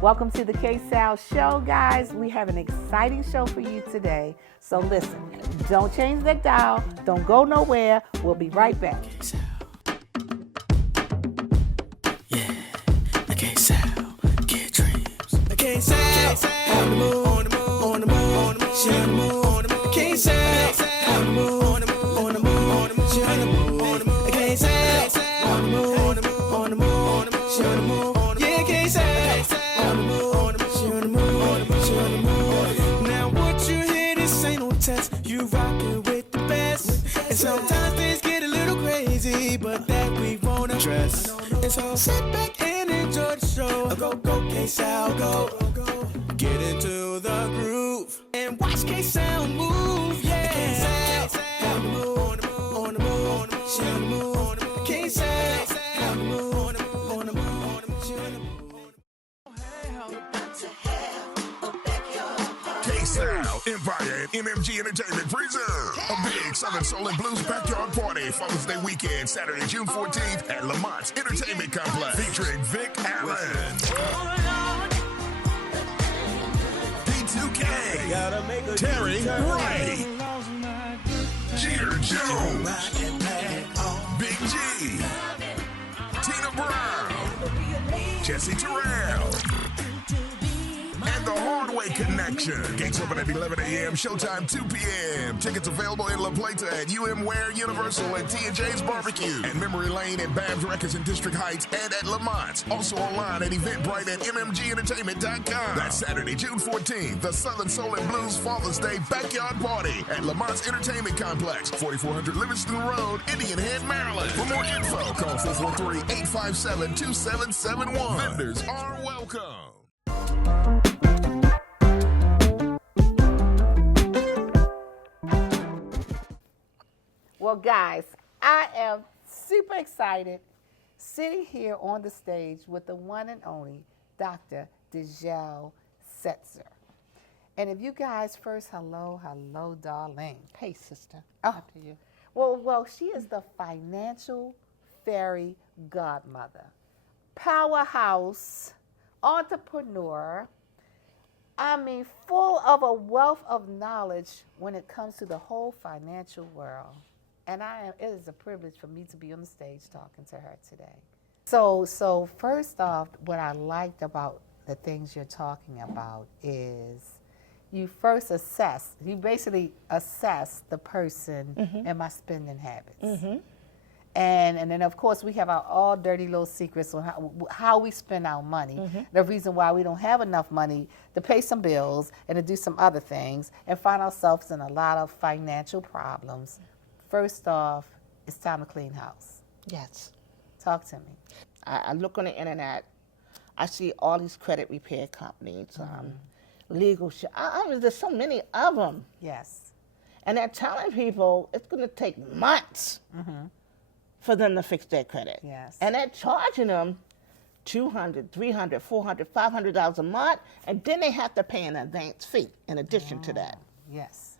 Welcome to the KSAL Show, guys. We have an exciting show for you today. So listen, don't change that dial. Don't go nowhere. We'll be right back. Yeah, the KSAL, get dreams. The KSAL, on the move, on the move, on the move, on the move, she on the move, on the move. KSAL, on the move, on the move, on the move, on the move, she on the move, on the move. The KSAL, on the move, on the move, on the move, on the move, she on the move. Yeah, KSAL, on the move, on the move, she on the move, on the move, she on the move. Now what you hear, this ain't no test. You rockin' with the best, and sometimes things get a little crazy, but that we won't address. And so sit back and enjoy the show. Go, go, KSAL, go. Get into the groove and watch KSAL move. Yeah, KSAL, on the move, on the move, on the move, on the move, she on the move, on the move. KSAL, on the move, on the move, on the move, on the move, she on the move. KSAL invited MMG Entertainment presents a big Southern Soul and Blues backyard party Father's Day weekend, Saturday, June 14th at Lamont's Entertainment Complex, featuring Vic Allen, P2K, Terry Wright, Jeter Jones, Big G, Tina Brown, Jesse Terrell, and the Hardway Connection. Gates open at 11 a.m., showtime 2 p.m. Tickets available in La Plata at UM Ware, Universal, and T&J's Barbecue, and Memory Lane at Babs Records in District Heights, and at Lamont. Also online at Eventbrite at mmgentertainment.com. That's Saturday, June 14th, the Southern Soul and Blues Father's Day Backyard Party at Lamont's Entertainment Complex, 4400 Livingston Road, Indian Head, Maryland. For more info, call 443-857-2771. Vendors are welcome. Well, guys, I am super excited sitting here on the stage with the one and only Dr. Dejelle Setzer. And if you guys first, hello, darling. Hey, sister. Oh, After you. Well, she is the financial fairy godmother, powerhouse, entrepreneur. I mean, full of a wealth of knowledge when it comes to the whole financial world. And it is a privilege for me to be on the stage talking to her today. So first off, what I liked about the things you're talking about is you first you basically assess the person and my spending habits. And then, of course, we have our all dirty little secrets on how we spend our money, the reason why we don't have enough money to pay some bills and to do some other things, and find ourselves in a lot of financial problems. First off, it's time to clean house. Yes. Talk to me. I look on the internet. I see all these credit repair companies, legal shit. I mean, there's so many of them. Yes. And they're telling people it's going to take months for them to fix their credit. Yes. And they're charging them $200, $300, $400, $500 a month, and then they have to pay an advance fee in addition to that. Yes.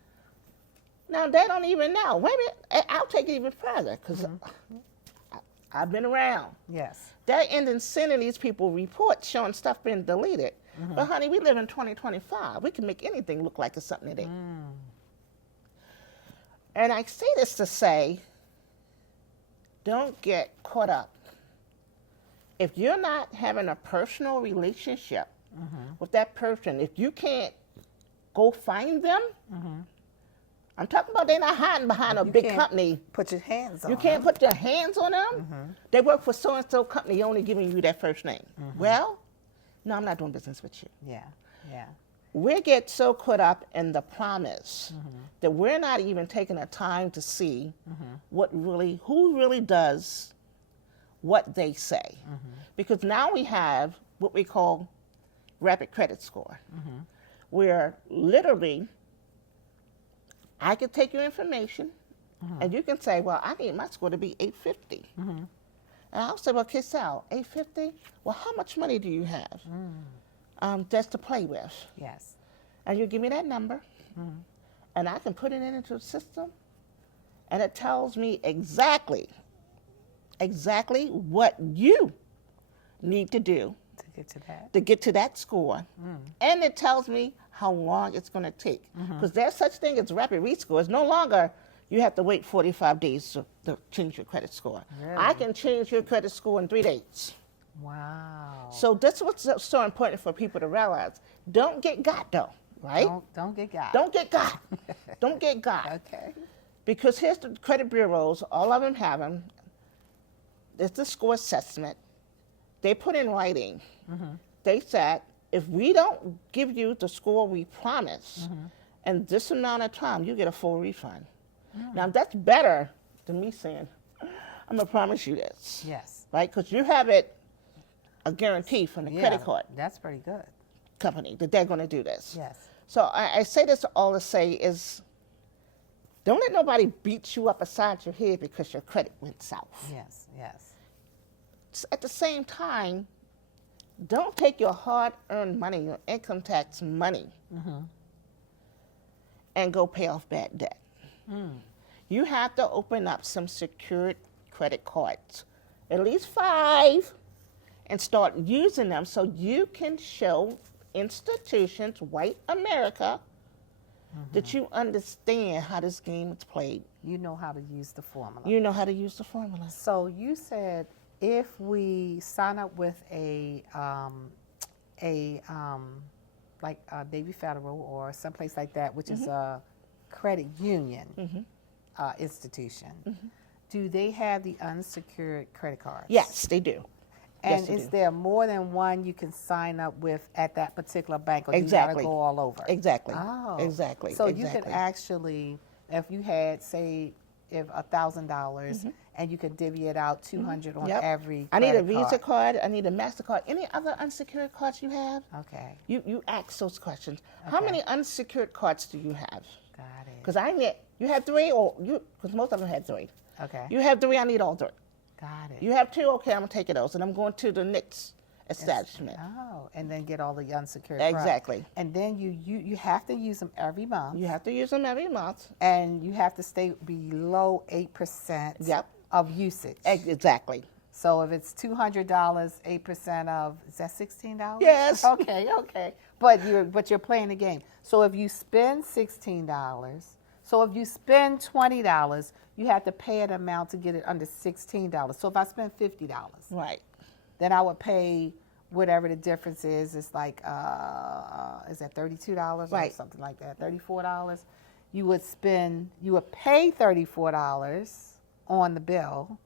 Now, they don't even know. Wait a minute, I'll take it even further, because I've been around. Yes. They're ending sending these people reports showing stuff being deleted. But honey, we live in 2025. We can make anything look like it's something it ain't. And I say this to say, don't get caught up. If you're not having a personal relationship with that person, if you can't go find them, I'm talking about they're not hiding behind a big company. Put your hands on You can't put your hands on them. They work for so-and-so company, only giving you that first name. Well, no, I'm not doing business with you. Yeah. We get so caught up in the promise that we're not even taking the time to see who really does what they say. Because now we have what we call rapid credit score, where literally I can take your information and you can say, well, I need my score to be 850. And I'll say, well, KSAL, 850? Well, how much money do you have just to play with? Yes. And you give me that number, and I can put it into the system, and it tells me exactly what you need to do to get to that score. And it tells me how long it's going to take. Because there's such thing as rapid rescore. It's no longer you have to wait 45 days to change your credit score. Really? I can change your credit score in 3 days. Wow. So that's what's so important for people to realize. Don't get got, though, right? Don't get got. Don't get got. Don't get got. Okay. Because here's the credit bureaus, all of them have them. It's the score assessment. They put in writing. They said, if we don't give you the score we promise in this amount of time, you get a full refund. Now, that's better than me saying, I'm going to promise you this. Yes. Right? Because you have it, a guarantee from the credit card That's pretty good. company that they're going to do this. Yes. So I say this all to say is, don't let nobody beat you up aside your head because your credit went south. Yes. Yes. At the same time, don't take your hard-earned money, your income tax money, and go pay off bad debt. You have to open up some secured credit cards, at least 5, and start using them so you can show institutions, white America, that you understand how this game is played. You know how to use the formula. You know how to use the formula. So you said if we sign up with a like Navy Federal or someplace like that, which is a credit union institution, do they have the unsecured credit cards? Yes, they do. And Yes, they is do. there more than one you can sign up with at that particular bank, or Exactly. you gotta go all over? Exactly. Oh, Exactly. So you Exactly. could actually, if you had, say, if $1,000, and you could divvy it out 200 on Yep. every. I need a credit Visa card. card. I need a MasterCard. Any other unsecured cards you have? Okay, You ask those questions. How Okay. many unsecured cards do you have? got it. Because I need, you have 3 or you, because most of them have 3. Okay, You have 3, I need all 3. got it. You have 2, okay, I'm going to take those. And I'm going to the next establishment. Oh, and then get all the unsecured. cards. Exactly. And then you have to use them every month, You have to use them every month. and you have to stay below 8% Yep. of usage. Exactly. So if it's $200, 8% of, is that $16? Yes. Okay. But you're playing the game. So if you spend $16, so if you spend $20, you have to pay an amount to get it under $16. So if I spend $50, Right. then I would pay whatever the difference is. It's like, is that $32 or Right. something like that? $34. You would pay $34 on the bill.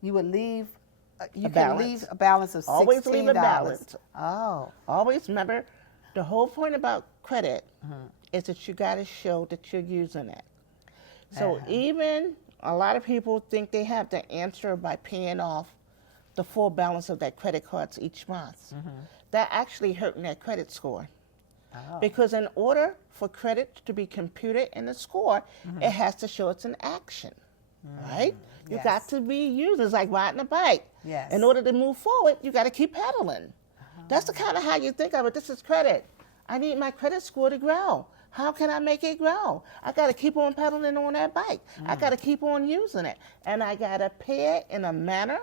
You would leave. You can balance. leave a balance of $16. Always leave a balance. Oh, Always remember, the whole point about credit is that you got to show that you're using it. So even a lot of people think they have the answer by paying off the full balance of their credit cards each month. That actually hurting their credit score. Oh. Because in order for credit to be computed in the score, it has to show it's an action, right? You Yes. got to be using. It's like riding a bike. Yes. In order to move forward, you got to keep pedaling. That's the kind of how you think of it. This is credit. I need my credit score to grow. How can I make it grow? I got to keep on pedaling on that bike. I got to keep on using it. And I got to pay it in a manner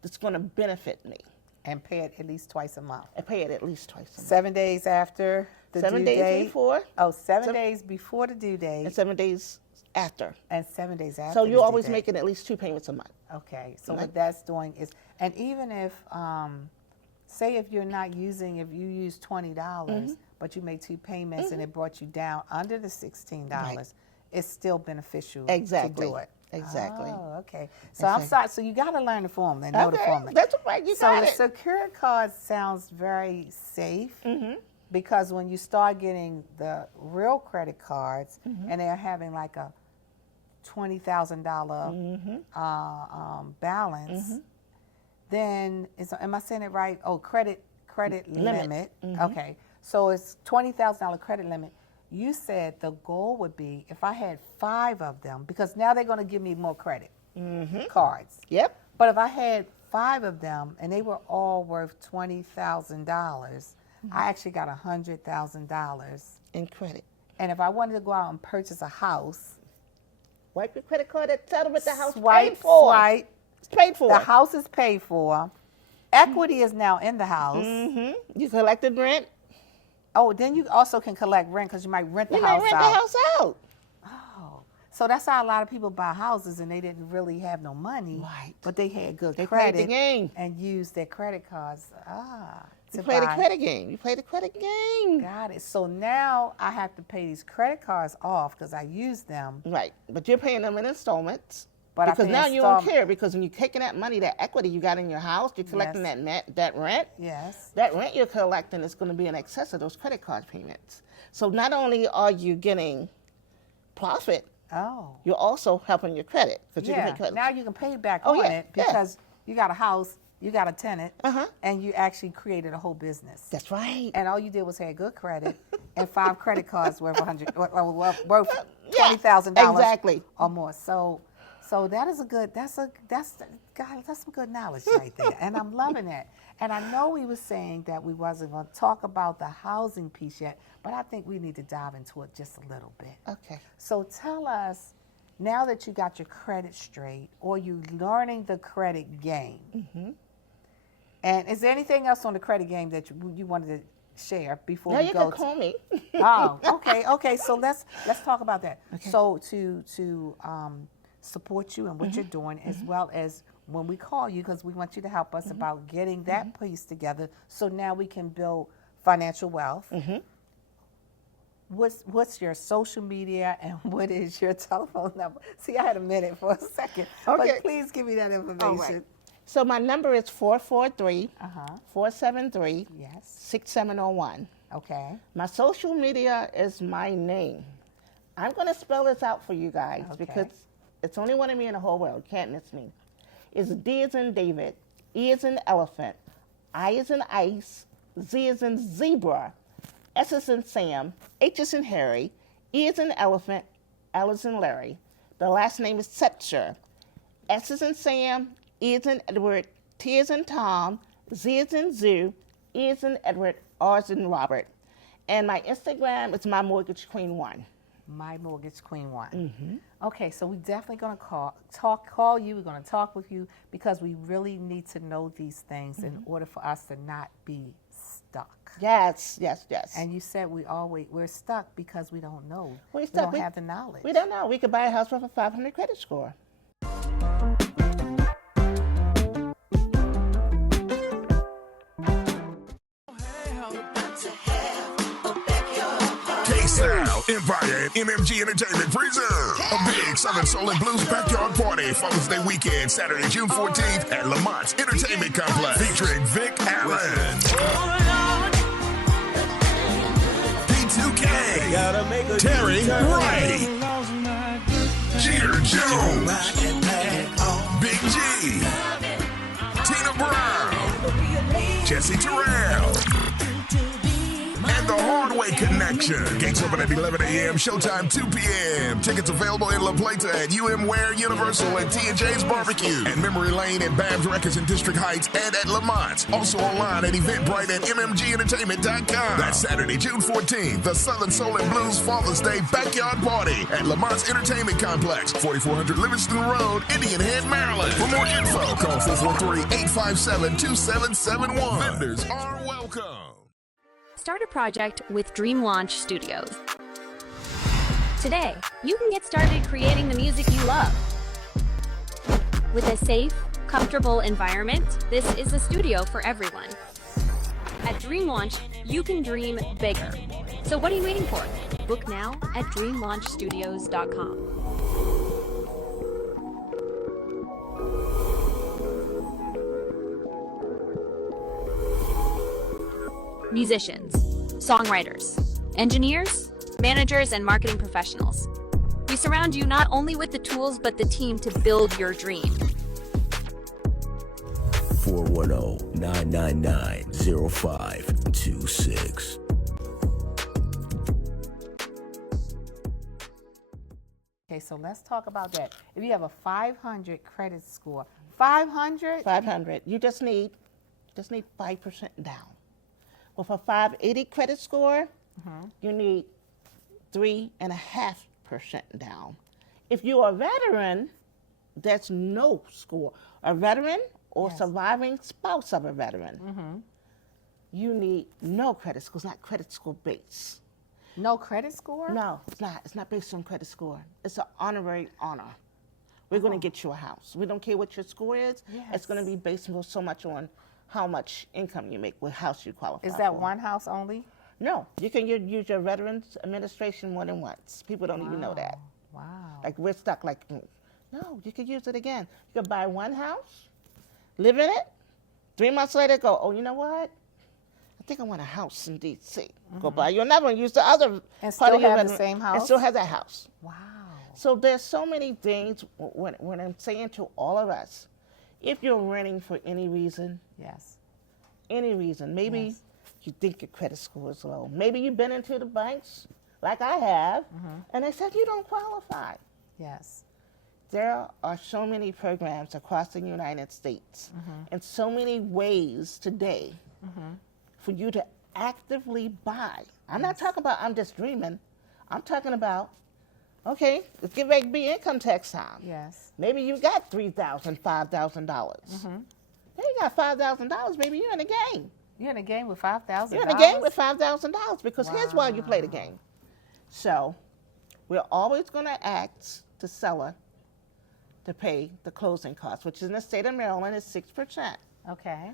that's going to benefit me. and pay it at least twice a month. I pay it at least twice a month. 7 days after the 7 due days date. before Oh, 7 Seven- days before the due date and 7 days after. and 7 days after. So the you're due always date. making at least 2 payments a month. Okay, so Right. what that's doing is, and even if, say if you're not using, if you use $20, but you made 2 payments and it brought you down under the $16, it's still beneficial Exactly. to do it. Exactly. Oh, okay. So I'm Exactly. sorry. So you got to learn the formula and know the Okay, formula. that's right. You So got the it. secured card sounds very safe because when you start getting the real credit cards and they're having like a $20,000 balance, then am I saying it right? Oh, credit limit. Okay, so it's $20,000 credit limit. You said the goal would be if I had 5 of them, because now they're going to give me more credit cards. Yep. But if I had 5 of them and they were all worth $20,000, I actually got $100,000. In credit. And if I wanted to go out and purchase a house, Wipe your credit card at settlement. The house swipe, paid for. swipe, It's paid for. the house is paid for, equity is now in the house. You collected rent. Oh, then you also can collect rent because you might rent the You house might rent out. the house out. Oh, so that's how a lot of people buy houses and they didn't really have no money, Right. but they had good They played credit the game. and used their credit cards. You To play the buy. credit game. You play the credit game. Got it. So now I have to pay these credit cards off because I use them. Right. But you're paying them in installments. But I because pay now you don't installment- care, because when you're taking that money, that equity you got in your house, you're collecting Yes. that rent. Yes. That rent you're collecting is going to be in excess of those credit card payments. So not only are you getting profit, Oh. you're also helping your credit. 'Cause you can Yeah. pay credit. Now you can pay back Oh, on yeah, it yeah. because you got a house, you got a tenant, Uh-huh. and you actually created a whole business. That's right. And all you did was have good credit and 5 credit cards worth worth Yeah, $20,000 exactly. or more. So that is that's some good knowledge right there, and I'm loving it. And I know we were saying that we wasn't going to talk about the housing piece yet, but I think we need to dive into it just a little bit. Okay. So tell us, now that you got your credit straight, or you learning the credit game, and is there anything else on the credit game that you wanted to share before Now we you go can call me. Oh, okay. So let's talk about that. So to support you and what you're doing, as well as when we call you, because we want you to help us about getting that piece together, so now we can build financial wealth. What's your social media and what is your telephone number? See, I had a minute for a second, Okay. but please give me that information. All right. So my number is 443-473-6701. Yes. Okay. My social media is my name. I'm going to spell this out for you guys Okay. because it's only one of me in the whole world. You can't miss me. It's D as in David, E as in elephant, I as in ice, Z as in zebra, S as in Sam, H as in Harry, E as in elephant, L as in Larry. The last name is Setzer. S as in Sam, E as in Edward, T as in Tom, Z as in Zoo, E as in Edward, R as in Robert. And my Instagram is My Mortgage Queen 1. My Mortgage Queen 1. Okay, so we definitely going to call you. We're going to talk with you because we really need to know these things in order for us to not be stuck. Yes. And you said we're stuck because we don't know. We're stuck. We don't have the knowledge. We don't know. We could buy a house with a 500 credit score. KSAL Empire and MMG Entertainment present a big Southern Soul and Blues backyard party Father's Day weekend, Saturday, June 14th at Lamont's Entertainment Complex, featuring Vic Allen, P2K, Terry Wright, Jeter Jones, Big G, Tina Brown, Jesse Terrell, and the Hardway Connection. Gates open at 11 a.m., showtime 2 p.m. Tickets available in La Plata at UM Ware Universal and T&J's Barbecue. And Memory Lane at Babs Records in District Heights and at Lamont. Also online at Eventbrite at mmgentertainment.com. That's Saturday, June 14th, the Southern Soul and Blues Father's Day Backyard Party at Lamont's Entertainment Complex, 4400 Livingston Road, Indian Head, Maryland. For more info, call 443-857-2771. Vendors are welcome. Start a project with Dream Launch Studios. Today, you can get started creating the music you love. With a safe, comfortable environment, this is a studio for everyone. At Dream Launch, you can dream bigger. So what are you waiting for? Book now at dreamlaunchstudios.com. Musicians, songwriters, engineers, managers, and marketing professionals. We surround you not only with the tools, but the team to build your dream. 410-999-0526. Okay, so let's talk about that. If you have a 500 credit score, 500? 500. You just need 5% down. With a 580 credit score, you need 3.5% down. If you're a veteran, that's no score. A veteran or Yes. surviving spouse of a veteran, you need no credit score. It's not credit score based. No credit score? No, it's not. It's not based on credit score. It's an honorary honor. We're going to get you a house. We don't care what your score is. It's going to be based on so much on how much income you make, what house you qualify Is that for. one house only? No, you can use your Veterans Administration more than once. People don't even know that. Wow. Like we're stuck like, no, you could use it again. You could buy one house, live in it, 3 months later go, oh, you know what? I think I want a house in D.C. Go buy you another one, use the other And part still of your have the veteran- same house? And still have that house. Wow. So there's so many things when I'm saying to all of us, if you're renting for any reason, Yes. maybe Yes. you think your credit score is low. Maybe you've been into the banks like I have, and they said you don't qualify. Yes. There are so many programs across the United States and so many ways today for you to actively buy. I'm not talking about I'm just dreaming. I'm talking about, okay, let's get back to be income tax time. Yes. Maybe you got $3,000, $5,000. Then you got $5,000, maybe you're in the game. You're in a game with $5,000. You're in the game with $5,000 because here's why you play the game. So we're always going to ask the seller to pay the closing costs, which in the state of Maryland is 6%. Okay.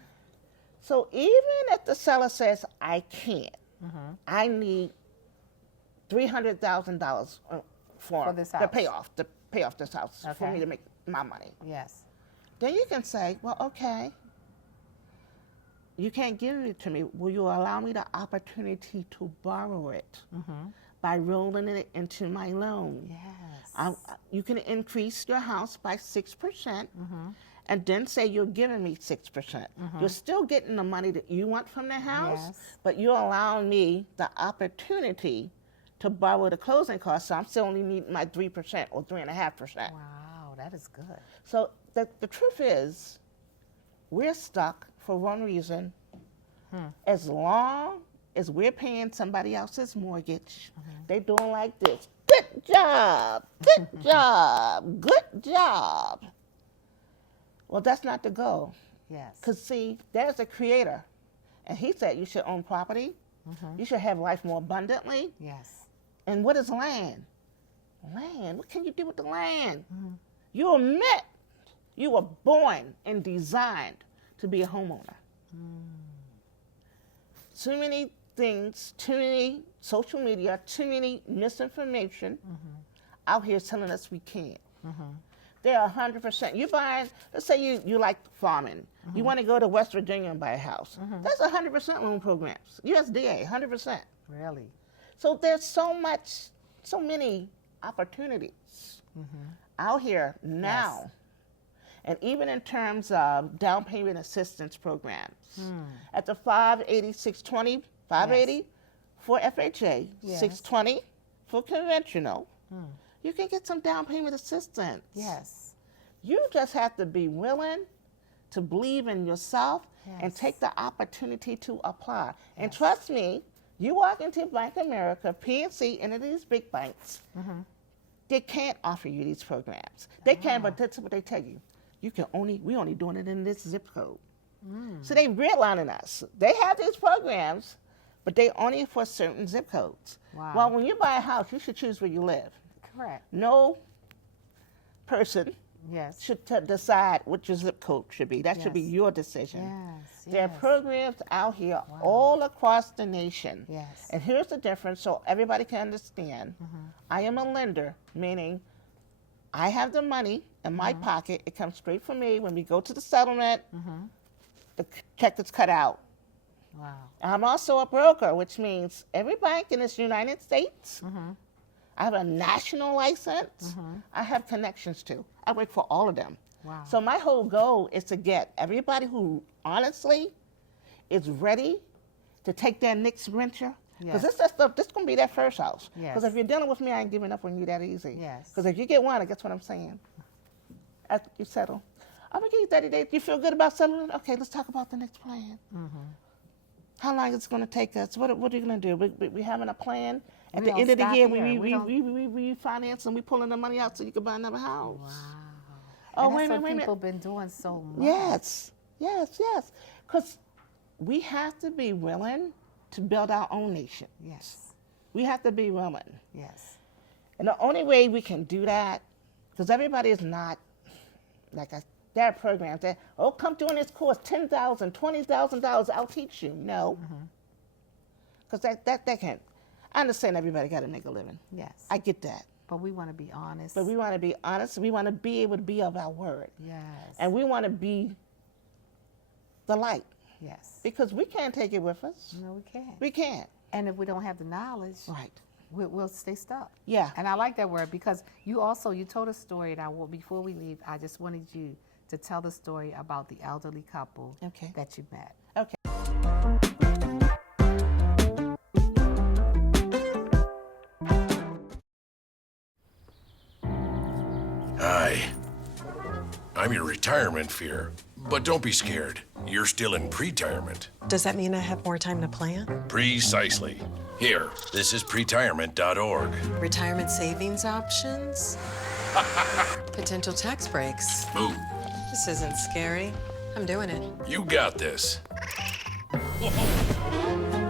So even if the seller says, I can't, I need $300,000 for this to house. pay off this house for Okay. me to make my money. Yes. Then you can say, well, okay, you can't give it to me. Will you allow me the opportunity to borrow it by rolling it into my loan? Yes. You can increase your house by 6%, and then say you're giving me 6%. You're still getting the money that you want from the house, Yes. but you're allowing me the opportunity to borrow the closing costs, so I'm still only needing my 3% or 3.5%. Wow, that is good. So the truth is, we're stuck for one reason. As long as we're paying somebody else's mortgage, they doing like this. Good job, good job, good job. Well, that's not the goal. Yes. Because, see, there's a creator, and he said you should own property. You should have life more abundantly. Yes. And what is land? Land, what can you do with the land? You were meant, you were born and designed to be a homeowner. Too many things, too many social media, too many misinformation out here telling us we can't. They're 100%. You buying, let's say you like farming. You want to go to West Virginia and buy a house. That's 100% loan programs. USDA, 100%. Really? So there's so many opportunities out here now. Yes. And even in terms of down payment assistance programs, at the 580, 620, 580 for FHA, Yes. 620 for conventional, you can get some down payment assistance. Yes. You just have to be willing to believe in yourself and Yes. take the opportunity to apply. And trust me, you walk into Bank of America, PNC, any of these big banks, they can't offer you these programs. They can, but that's what they tell you. We only doing it in this zip code. So they redlining us. They have these programs, but they only for certain zip codes. Wow. Well, when you buy a house, you should choose where you live. Correct. No person Yes. should decide what your zip code should be. That should be Yes. your decision. Yes. There are Yes. programs out here all across the nation. Yes. And here's the difference so everybody can understand. I am a lender, meaning I have the money in my pocket. It comes straight from me. When we go to the settlement, the check is cut out. Wow. I'm also a broker, which means every bank in this United States, I have a national license. I have connections to. I work for all of them. Wow. So my whole goal is to get everybody who honestly is ready to take their next venture. Because Yes. this going to be their first house. Yes. Because if you're dealing with me, I ain't giving up on you that easy. Yes. Because if you get one, guess what I'm saying? After you settle, I'm going to give you 30 days. You feel good about settling? Okay, let's talk about the next plan. How long is it going to take us? What are you going to do? We having a plan? At We the don't end of the stop year, here. we We don't- refinance and we pulling the money out so you can buy another house. Oh, and wait a that's minute, what wait a people minute. been doing so much. Yes, yes, yes. Because we have to be willing to build our own nation. Yes. We have to be willing. Yes. And the only way we can do that, because everybody is not, like there are programs that, oh, come doing this course, $10,000, $20,000, I'll teach you. No. Because that can't. I understand everybody got to make a living. Yes. I get that. But we want to be honest. But we want to be honest. We want to be able to be of our word. Yes. And we want to be the light. Yes. Because we can't take it with us. No, we can't. We can't. And if we don't have the knowledge, Right. we'll stay stuck. Yeah. And I like that word because you told a story, and before we leave, I just wanted you to tell the story about the elderly couple Okay. that you met. Okay. Hi. I'm your retirement fear. But don't be scared. You're still in pre-retirement. Does that mean I have more time to plan? Precisely. Here, this is pretirement.org. Retirement savings options? Potential tax breaks. Ooh, This isn't scary. I'm doing it. you got this.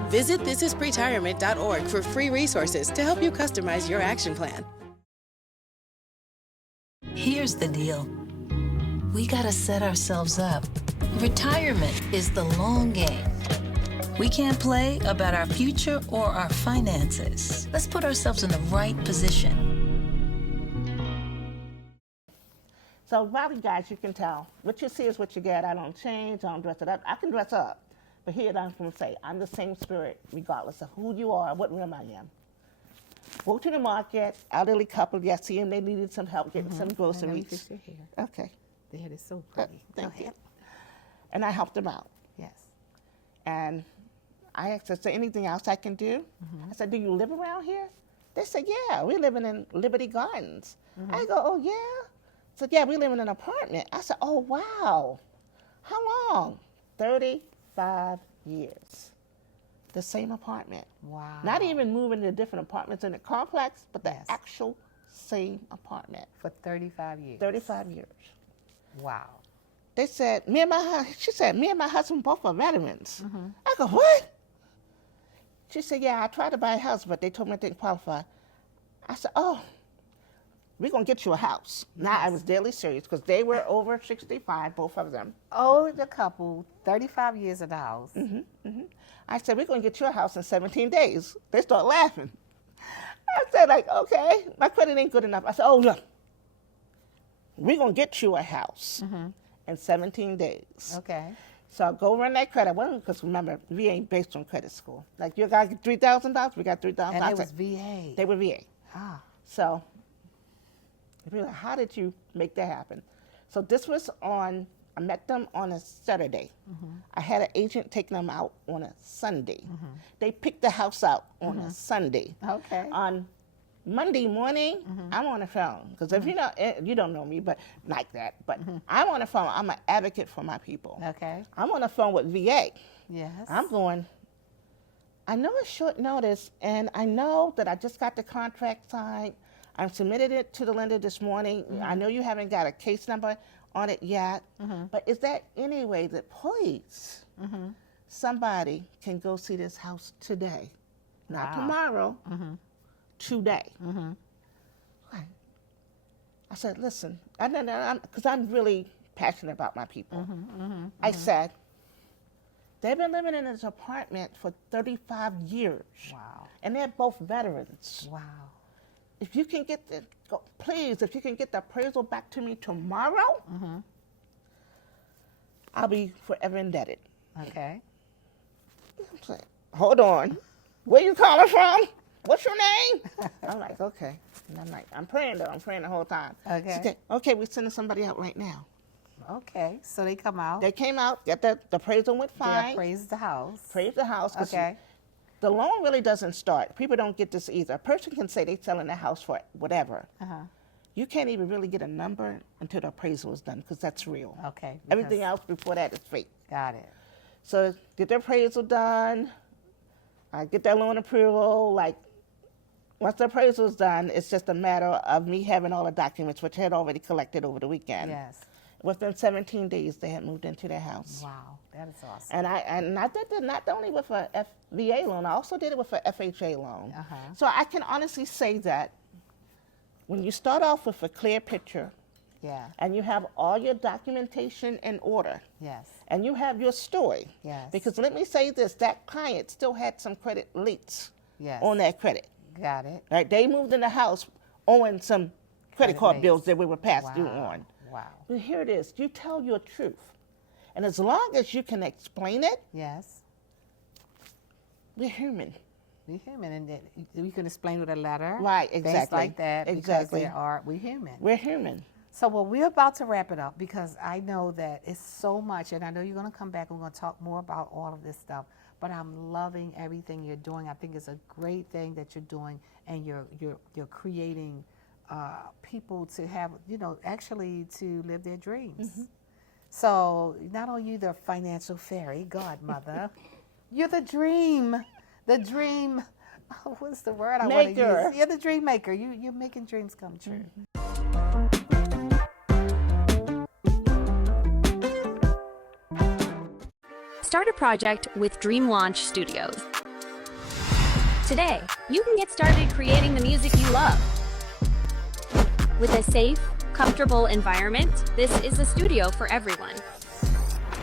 Visit thisispretirement.org for free resources to help you customize your action plan. Here's the deal. We gotta set ourselves up. Retirement is the long game. We can't play about our future or our finances. Let's put ourselves in the right position. So, Bobby, guys, you can tell. What you see is what you get. I don't change. I don't dress it up. I can dress up. But here I'm going to say, I'm the same spirit regardless of who you are, what realm I am. Go to the market, elderly couple, yeah, see them, they needed some help getting some And let me groceries. fix your hair. Okay. The hair is so pretty. Thank Go you. ahead. And I helped them out. Yes. And I asked, is there anything else I can do? I said, do you live around here? They said, yeah, we're living in Liberty Gardens. I go, oh, yeah? I said, yeah, we live in an apartment. I said, oh, wow. How long? 35 years. The same apartment. Wow. Not even moving to different apartments in the complex, but the Yes. actual same apartment. For 35 years. 35 years. Wow. They said, she said, me and my husband both are veterans. I go, what? She said, yeah, I tried to buy a house, but they told me I didn't qualify. I said, oh, we're going to get you a house. Now, I was deadly serious because they were over 65, both of them. Older couple, 35 years in the house. I said, we're going to get you a house in 17 days. They start laughing. I said, like, okay, my credit ain't good enough. I said, oh, look, we're going to get you a house in 17 days. Okay. So I go run that credit. Well, because remember, VA ain't based on credit score. Like, you got $3,000, we got $3,000. And I it was said, VA. They were VA. Ah. So, people are like, how did you make that happen? So this was on, I met them on a Saturday. I had an agent taking them out on a Sunday. They picked the house out on a Sunday. Okay. On Monday morning, I'm on the phone. Because if you don't know me, but like that. But I'm on the phone. I'm an advocate for my people. Okay. I'm on the phone with VA. Yes. I'm going, I know it's short notice, and I know that I just got the contract signed. I submitted it to the lender this morning. I know you haven't got a case number on it yet, but is there any way that, please, somebody can go see this house today? Not tomorrow, today. Right. I said, listen, because I'm really passionate about my people. I said, they've been living in this apartment for 35 years. Wow. And they're both veterans. Wow. If you can get please, if you can get the appraisal back to me tomorrow, I'll be forever indebted. Okay. I'm like, hold on. Where you calling from? What's your name? I'm like, okay. And I'm like, I'm praying though. I'm praying the whole time. Okay. She said, okay, we're sending somebody out right now. Okay. So they come out. They came out, got the appraisal went They fine. appraised the house. Appraised the house. 'Cause Okay. The loan really doesn't start. People don't get this either. A person can say they're selling their house for whatever. You can't even really get a number until the appraisal is done because that's real. Okay. Everything because- else before that is fake. Got it. So get the appraisal done. I get that loan approval like Once the appraisal is done, it's just a matter of me having all the documents, which I had already collected over the weekend. Yes. Within 17 days, they had moved into their house. Wow, that is awesome. And I did that not only with a FVA loan, I also did it with a FHA loan. So I can honestly say that when you start off with a clear picture, Yeah. and you have all your documentation in order, Yes. and you have your story. Yes. Because let me say this, that client still had some credit leaks Yes. on that credit. Got it. Right? They moved in the house owing some credit card leaks. bills that we were passed due Wow. on. Wow. But here it is. You tell your truth. And as long as you can explain it, Yes. we're human. We're human, and that we can explain with a letter. Right, Things exactly. like that. Exactly. Because we're human. We're human. So, well, we're about to wrap it up because I know that it's so much, and I know you're going to come back and we're going to talk more about all of this stuff. But I'm loving everything you're doing. I think it's a great thing that you're doing, and you're creating people to have, actually to live their dreams. So, not only you, the financial fairy godmother, you're the dream. What's the word I want to Maker. use? You're the dream maker. You're making dreams come true. Start a project with Dream Launch Studios. Today, you can get started creating the music you love. With a safe, comfortable environment, this is a studio for everyone.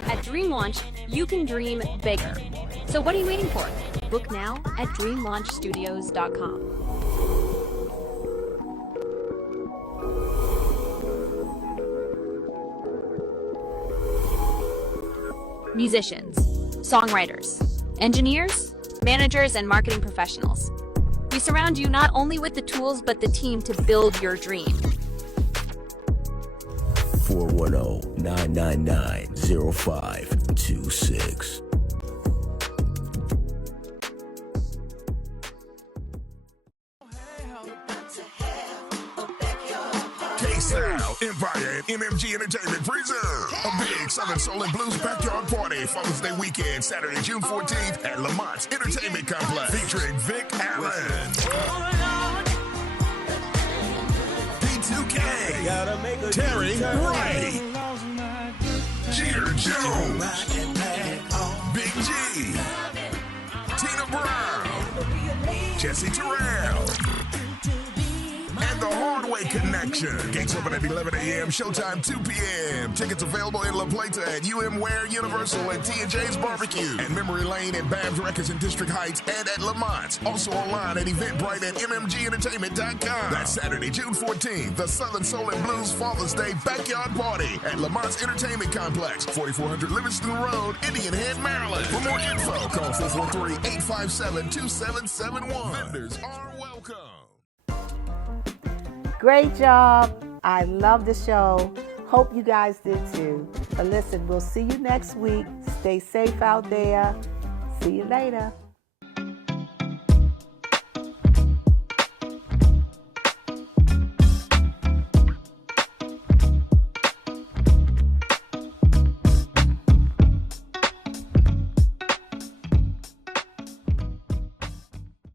At Dream Launch, you can dream bigger. So what are you waiting for? Book now at dreamlaunchstudios.com. Musicians, songwriters, engineers, managers, and marketing professionals. We surround you not only with the tools, but the team to build your dream. 410-999-0526. KSAL, Empire, and MMG Entertainment present a big Southern Soul and Blues backyard party Father's Day weekend, Saturday, June 14th at Lamont's Entertainment Complex, featuring Vic Allen, P2K, Terry Wright, Jeter Jones, Big G, Tina Brown, Jesse Terrell, and the Hardway Connection. Gates open at 11 a.m., showtime 2 p.m. Tickets available in La Plata at UM Ware, Universal, and T&J's Barbecue, and Memory Lane and Babs Records in District Heights and at Lamont. Also online at Eventbrite at mmgentertainment.com. That's Saturday, June 14th, the Southern Soul and Blues Father's Day Backyard Party at Lamont's Entertainment Complex, 4400 Livingston Road, Indian Head, Maryland. For more info, call 443-857-2771. Vendors are welcome. Great job. I love the show. Hope you guys did too. But listen, we'll see you next week. Stay safe out there. See you later.